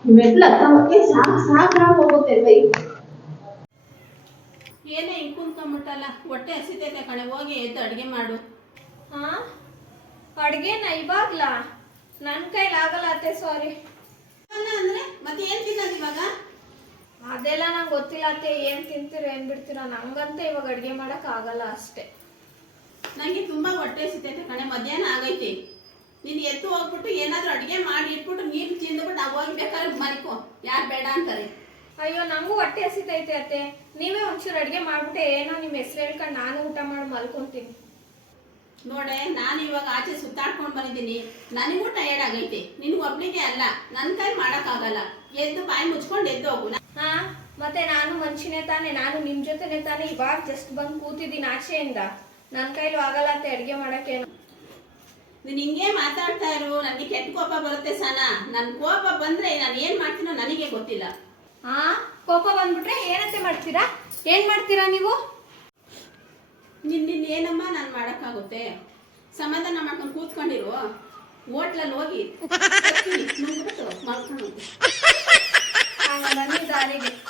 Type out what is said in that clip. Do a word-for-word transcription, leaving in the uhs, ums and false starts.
ಮೆಟ್ಲು ಹತ್ತಕ್ಕೆ ಸಾಕು ಸಾಕಾಗಿ ಹೋಗುತ್ತೆ ಕೈ. ಏನೇ ಹಿಂಗೆ ಕುಂತ್ಕೊಂಬಿಟ್ಟಲ್ಲ, ಹೊಟ್ಟೆ ಹಸಿತೈತೆ ಕಣೆ, ಹೋಗಿ ಎದ್ದು ಅಡುಗೆ ಮಾಡು. ಹಾಂ, ಅಡುಗೆನ ಇವಾಗ್ಲ ನನ್ನ ಕೈಲಿ ಆಗಲ್ಲ ಅತ್ತೆ, ಸಾರಿ. ಅಲ್ಲ ಅಂದರೆ ಮತ್ತೆ ಏನು ತಿನ್ನೋದು ಇವಾಗ? ಅದೆಲ್ಲ ನಂಗೆ ಗೊತ್ತಿಲ್ಲ ಅತ್ತೆ, ಏನು ತಿಂತೀರೋ ಏನು ಬಿಡ್ತೀರೋ, ನಂಗಂತ ಇವಾಗ ಅಡುಗೆ ಮಾಡೋಕ್ಕಾಗಲ್ಲ ಅಷ್ಟೇ. ನನಗೆ ತುಂಬ ಹೊಟ್ಟೆ ಹಸಿತೈತೆ ಕಣೆ, ಮಧ್ಯಾಹ್ನ ಆಗೈತಿ. ನೀನು ಎದ್ದು ಹೋಗ್ಬಿಟ್ಟು ಏನಾದರೂ ಅಡುಗೆ ಮಾಡಿ ಇಟ್ಬಿಟ್ಟು ನೀರು ತಿಂದ್ಬಿಟ್ಟು ನಾವು ಹೋಗಿ ಬೇಕಾದ್ರೆ ಮರಿಕೋ, ಯಾರು ಬೇಡ ಅಂತಾರೆ. ಅಯ್ಯೋ, ನಂಗೂ ಹೊಟ್ಟೆ ಹಸಿತೈತೆ ಅತ್ತೆ, ನೀವೇ ಒಂಚೂರು ಅಡುಗೆ ಮಾಡ್ಬಿಟ್ಟೆ ಏನೋ ನಿಮ್ಮ ಹೆಸರು ಹೇಳ್ಕೊಂಡು ನಾನು ಊಟ ಮಾಡಿ ಮಲ್ಕೊತೀನಿ. ನೋಡೆ, ನಾನು ಇವಾಗ ಆಚೆ ಸುತ್ತಾಡ್ಕೊಂಡು ಬಂದಿದ್ದೀನಿ, ನನಗೂ ಟಯರ್ಡ್ ಆಗೈತೆ. ನಿನ್ಗೆ ಒಬ್ಳಿಗೆ ಅಲ್ಲ, ನನ್ನ ಕೈ ಮಾಡೋಕ್ಕಾಗಲ್ಲ. ಎದ್ದು ಬಾಯಿ ಮುಚ್ಕೊಂಡು ಎದ್ದು ಹೋಗು. ಹಾ, ಮತ್ತೆ ನಾನು ಮನುಷ್ಯನೇ ತಾನೆ, ನಾನು ನಿಮ್ಮ ಜೊತೆನೆ ತಾನೆ ಇವಾಗ ಜಸ್ಟ್ ಬಂದು ಕೂತಿದ್ದೀನಿ ಆಚೆಯಿಂದ. ನನ್ನ ಕೈಲೂ ಆಗಲ್ಲ ಅತ್ತೆ ಅಡುಗೆ ಮಾಡೋಕ್ಕೇನು. ನೀನು ಹಿಂಗೆ ಮಾತಾಡ್ತಾ ಇರು, ನನಗೆ ಕೆಟ್ಟ ಕೋಪ ಬರುತ್ತೆ ಸನ. ನನ್ನ ಕೋಪ ಬಂದರೆ ನಾನು ಏನು ಮಾಡ್ತೀನೋ ನನಗೆ ಗೊತ್ತಿಲ್ಲ. ಹಾ, ಕೋಪ ಬಂದ್ಬಿಟ್ರೆ ಏನಂತೆ ಮಾಡ್ತೀರಾ? ಏನು ಮಾಡ್ತೀರಾ ನೀವು? ನಿನ್ನ ನಿನ್ನ ಏನಮ್ಮ ನಾನು ಮಾಡೋಕ್ಕಾಗುತ್ತೆ? ಸಮಾಧಾನ ಮಾಡ್ಕೊಂಡು ಕೂತ್ಕೊಂಡಿರು, ಹೋಟ್ಲಲ್ಲಿ ಹೋಗಿ ನುಂಗ್ಬಿಟ್ಟು ಮಲ್ಕೊಂಡು ಬನ್ನಿ ದಾರಿಗೆ.